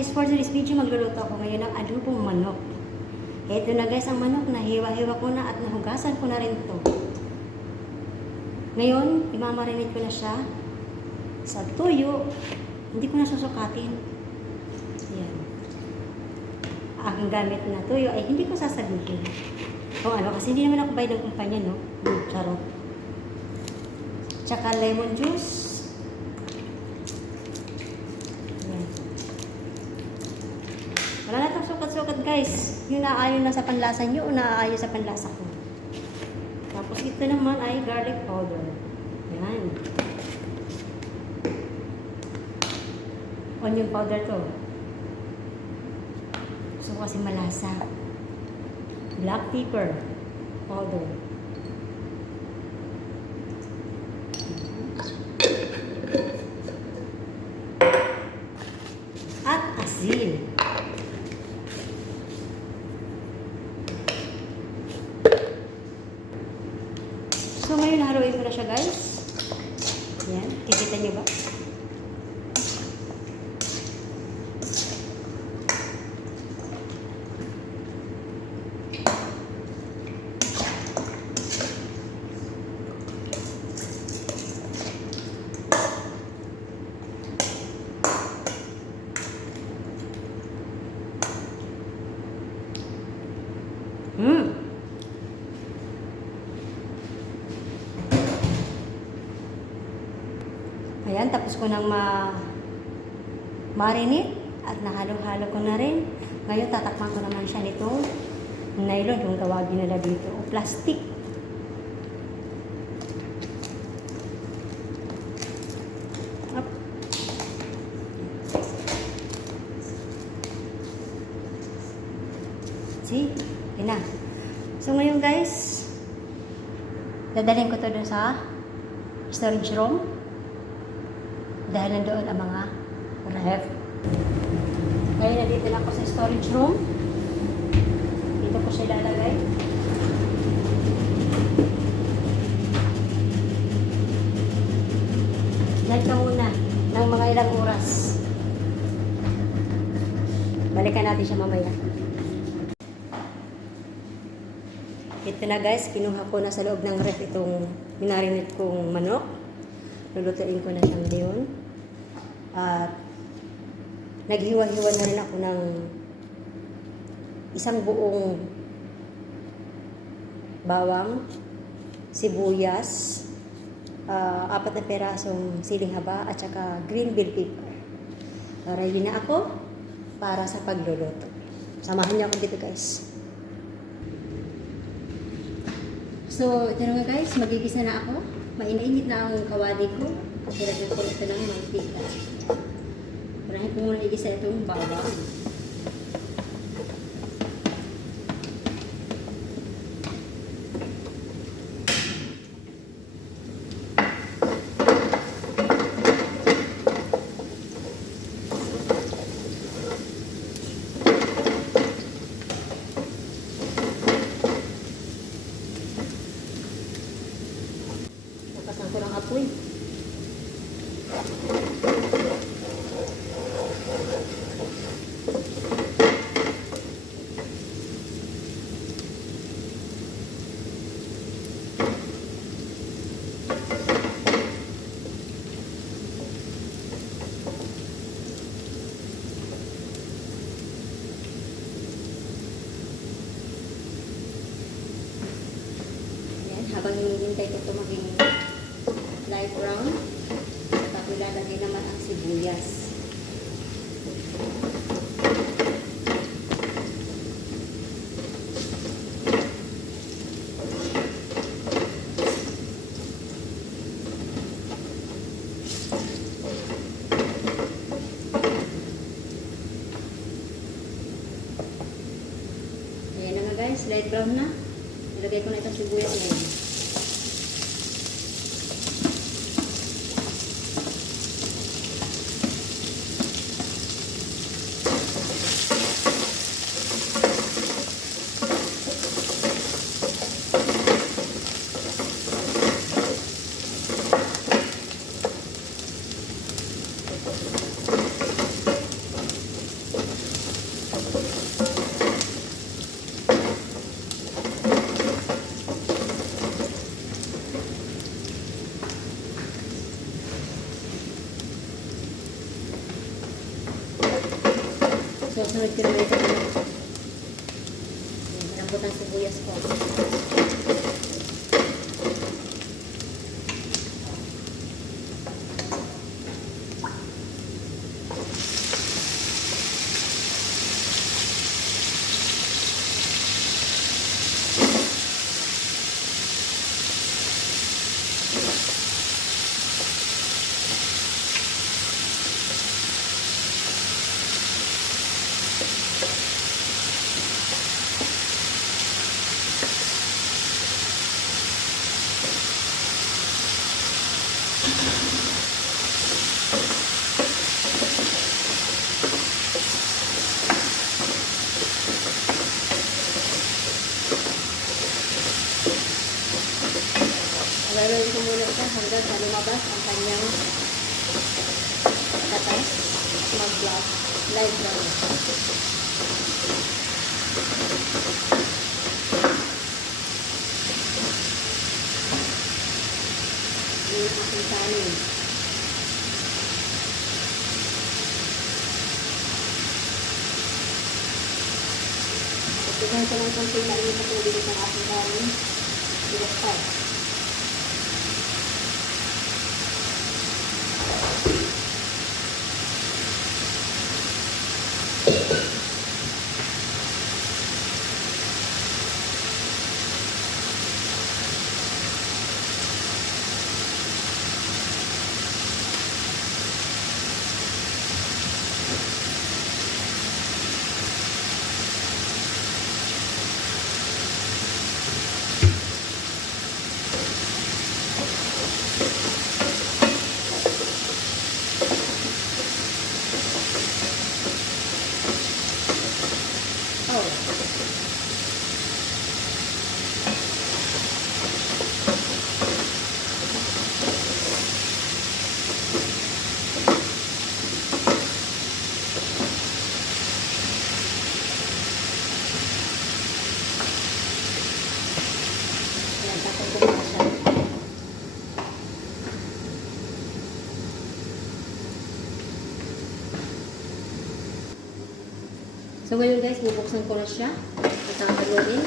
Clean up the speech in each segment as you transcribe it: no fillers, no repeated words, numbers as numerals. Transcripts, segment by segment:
guys, for today's video magluluto ako ngayon ng adobong manok. Ito na guys ang manok na hiwa-hiwa ko na at nahugasan ko na rin ito. Ngayon, imamarinate ko na siya sa tuyo. Hindi ko na susukatin. Yan. Aking gamit na tuyo ay hindi ko sasabihin. Kung ano, kasi hindi naman ako bayad ng kumpanya, no? Charot. Tsaka lemon juice. Wala na itong sukat-sukat guys. Yung naaayon na sa panlasa nyo o naaayon sa panlasa ko. Tapos ito naman ay garlic powder. Yan. Onion powder to. Gusto ko kasi malasa. Black pepper powder. At asin. So ngayon, haluin ko na siya guys. Yan, kikita nyo ba? Ayan, tapos ko nang marinate at nahalo-halo ko na rin. Ngayon, tatakpan ko naman siya nito. Nylon, yung tawagin nila dito. O plastic. Up. See? Yun na. So, ngayon guys, dadalhin ko to dun sa storage room. Dahil nandoon ang mga ref. Ngayon, nandito na ako sa storage room. Dito ko siya ilalagay. Light ka muna ng mga ilang oras. Balikan natin siya mamaya. Ito na guys, kinuha ko na sa loob ng ref itong minarinate kong manok. Lulutuin ko na siyang diyon. At naghiwa-hiwa na rin ako ng isang buong bawang, sibuyas, 4 na perasong siling haba at saka green bell pepper. Ready na ako para sa pagluluto. Samahan niyo ako dito guys. So, ito na nga guys, magigisa na ako. Mainit na ang kawali ko. Ilagyan ko ito ng mantika. Unahin ko muna igisa itong bawang. Nakasan ko ng apoy. Habang hinihintay ko ito maging light brown, tapos ilalagay naman ang sibuyas. Ayan na nga guys, light brown na. Ilagay ko na itong sibuyas ngayon. Susunod ko naman ito. Malambot ang sibuyas ko. Gagawin ko muna ito hanggang sa lumabas ang kanyang katas. Mag-black. Light brown. Ini ang aking kanin. Tignan ko lang kung sinain ko kung bilis ang aking kanin. Bilis pa. So ngayon guys, bubuksan ko na siya. Itahaluin.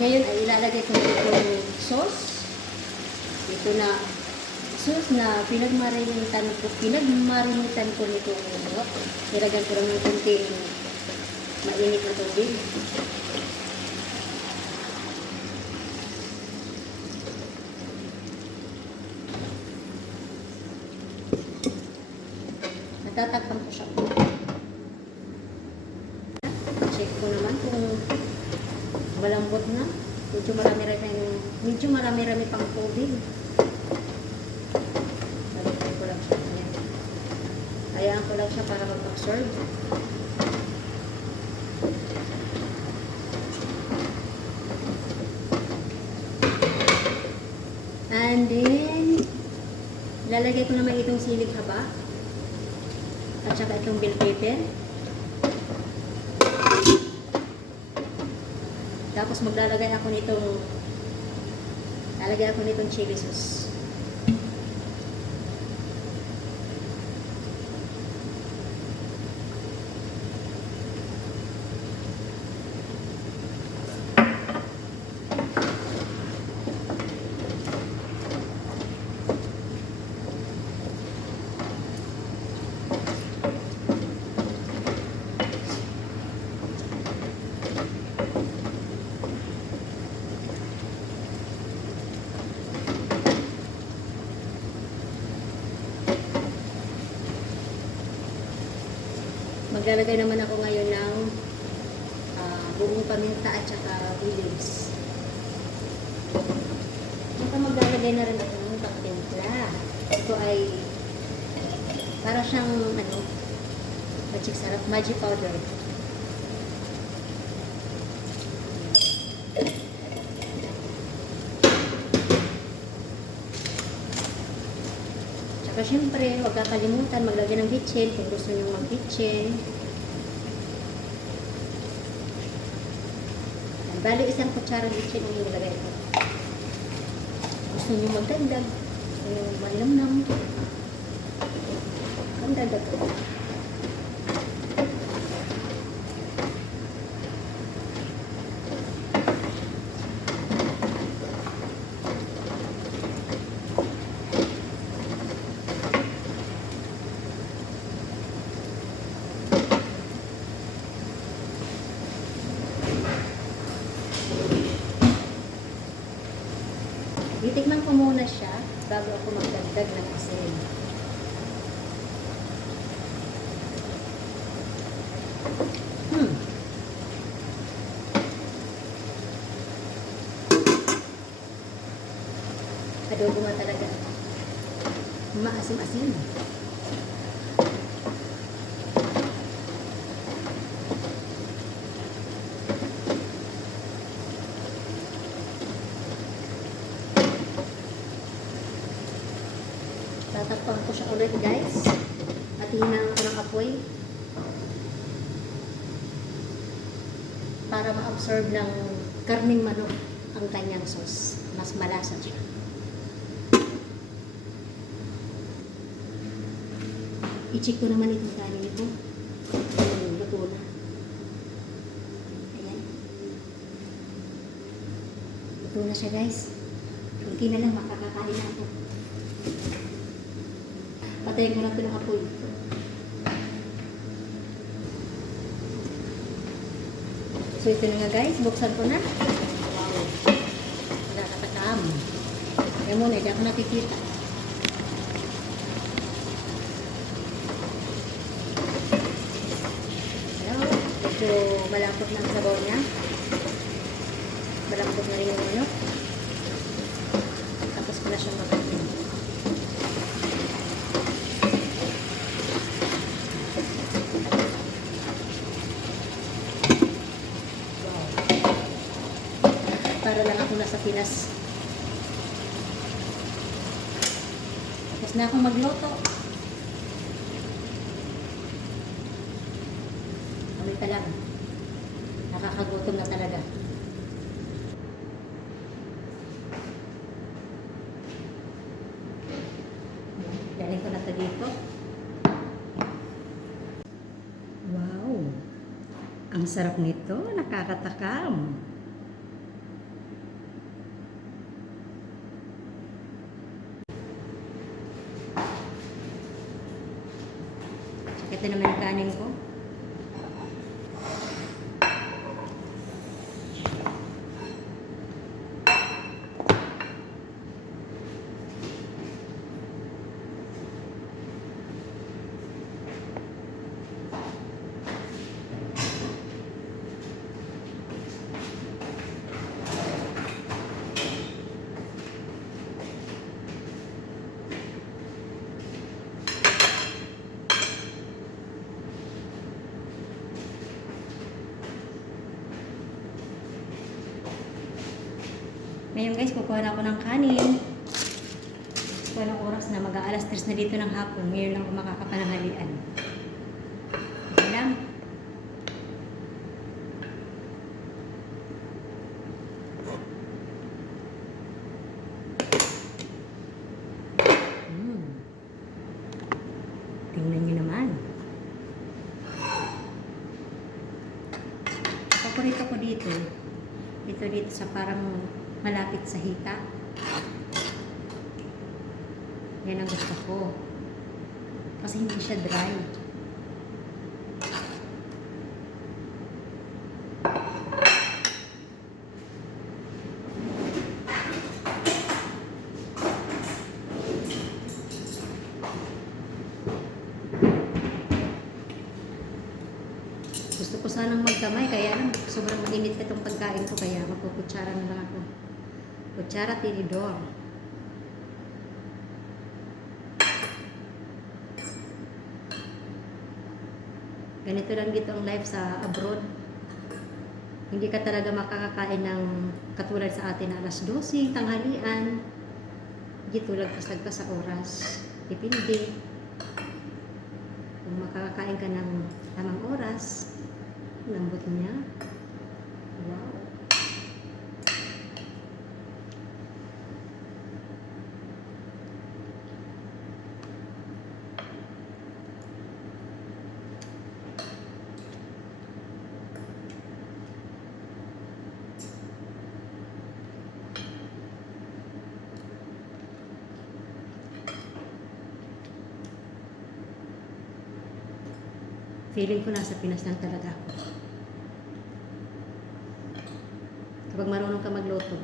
Ngayon ay ilalagay ko itong sauce. Ito na sauce na pinagmarinitan ko nito. Nilagyan ko lang ng konting mainit na tubig. Natatakpan ko siya. Check ko naman kung malambot na. Medyo marami-rami pang tubig. Lagyan ko lang siya. Hayaan ko lang siya para mag-absorb. And then, lalagay ko naman itong siling haba. At saka itong bell pepper. Tapos maglalagay ako nitong chili sauce. Maglalagay naman ako ngayon ng buong paminta at saka olives. Saka maglalagay na rin ako ng pagtimpla. Ito ay para siyang magic sarap, magic powder. Tsaka syempre, huwag kakalimutan maglagay ng bitchin kung gusto nyo mag-bitchin. Bali, isang kutsarang bitchin ang nilagay ko. Gusto nyo magdagdag, gusto nyo malamnam, ang dadag ko. Titikman ko muna siya bago ako magdagdag ng asin. Adobo nga talaga. Maasim-asim. Tatakpan ko siya ulit, guys. At hinaan ko ng apoy para ma-absorb ng karning manok ang kanyang sauce. Mas malasa siya. I-check ko naman itong kanin ito. Luto na. Ayan. Luto na siya, guys. Kunti na lang, makakakain na ito. Patayin ko natin ang apoy. So ito na nga, guys. Buksan ko na. Wow. Nakakatakam. Kaya muna, hindi ako nakikita. Hello. Medyo malambot na ang sabaw niya. Malambot na rin yung ano. Tapos ko na siyang magaling. Para lang ako nasa Pinas. Tapos na akong magluto. Kami pa lang. Nakakagutom na talaga. Galing ko na ito dito. Wow! Ang sarap nito. Nakakatakam. Ito naman yung kanin ko. Ngayon guys, kukuha na ako ng kanin. Walang oras na, mag-aalas 3 na dito ng hapon. Ngayon lang ako makakapananghalian. Ito lang. Tingnan nyo naman. Paborito ko dito. Dito sa parang malapit sa hita. Yan ang gusto ko. Kasi hindi siya dry. Gusto ko sanang magkamay, kaya lang sobrang mainit na itong pagkain ko, kaya magkukutsara na lang ako. Kutsara tinidor. Ganito lang dito ang life sa abroad. Hindi ka talaga makakakain ng katulad sa atin na alas 12, tanghalian. Hindi tulad-pasag ka sa oras. Depende. Kung makakakain ka ng tamang oras, lambot niya. Wow. Feeling ko nasa Pinas lang talaga ako. Kapag marunong ka magluto,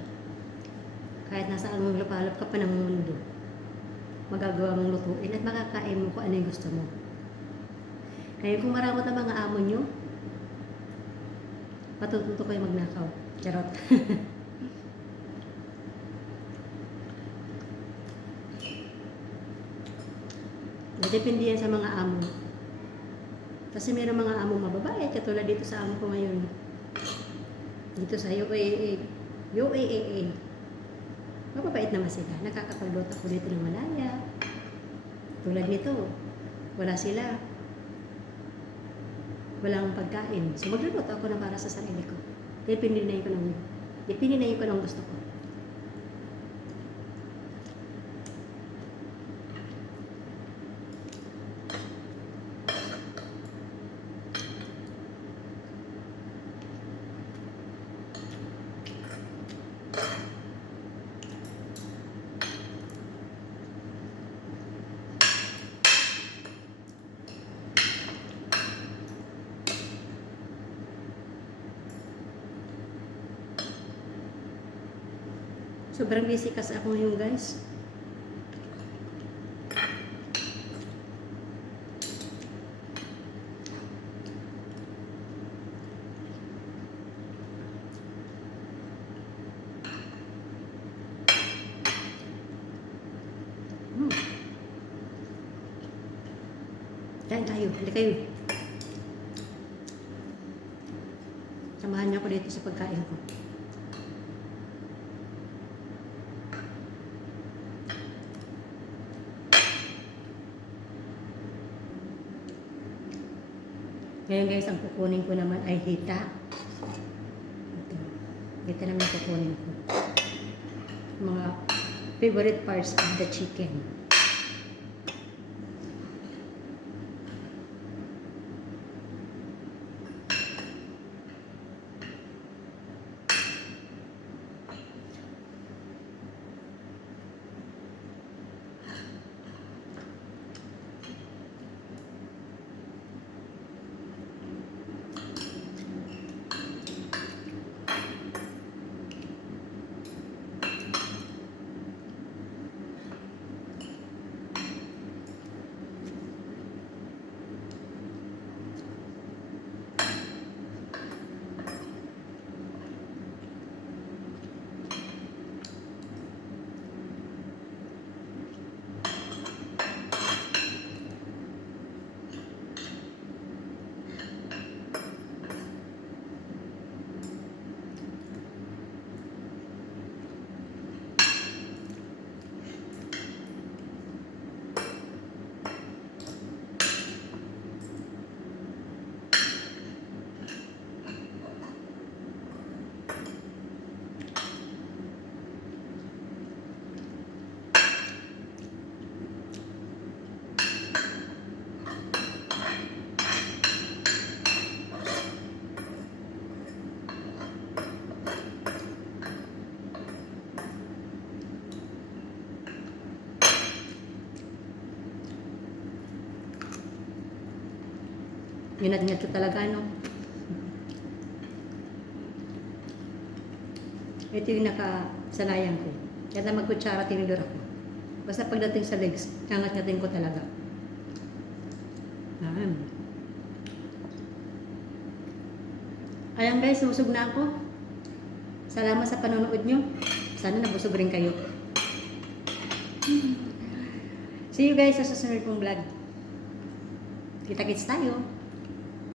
kahit nasa anong lupalop ka pa ng mundo, magagawa mong lutuin at makakain mo kung ano yung gusto mo. Kaya kung maramot ang mga amo nyo, patututo kayo magnakaw. Charot. Depende yan sa mga amo. Kasi mayroong mga amo mababait, katulad dito sa amo ko ngayon. Dito sa UAA. Mababait naman sila. Nakakapagluto ako dito ng malaya. Tulad nito, wala sila. Walang pagkain. So magluluto ako na para sa sarili ko. Depende na yun ko ng gusto ko. Sobrang busy kasi ako ngayon, guys. Kain tayo. Hindi kayo. Samahan niyo ako dito sa pagkain ko. Ngayon guys, ang kukunin ko naman ay hita. Ito. Hita naman kukunin ko. Mga favorite parts of the chicken. Ginat-ngat ko talaga, no? Ito yung nakasanayan ko. Kaya na magkutsara, tinidor ako. Basta pagdating sa legs, angat-ngatin ko talaga. Ayan guys, busog na ako. Salamat sa panonood nyo. Sana nabusog rin kayo. See you guys sa susunod kong vlog. Kita-kits tayo.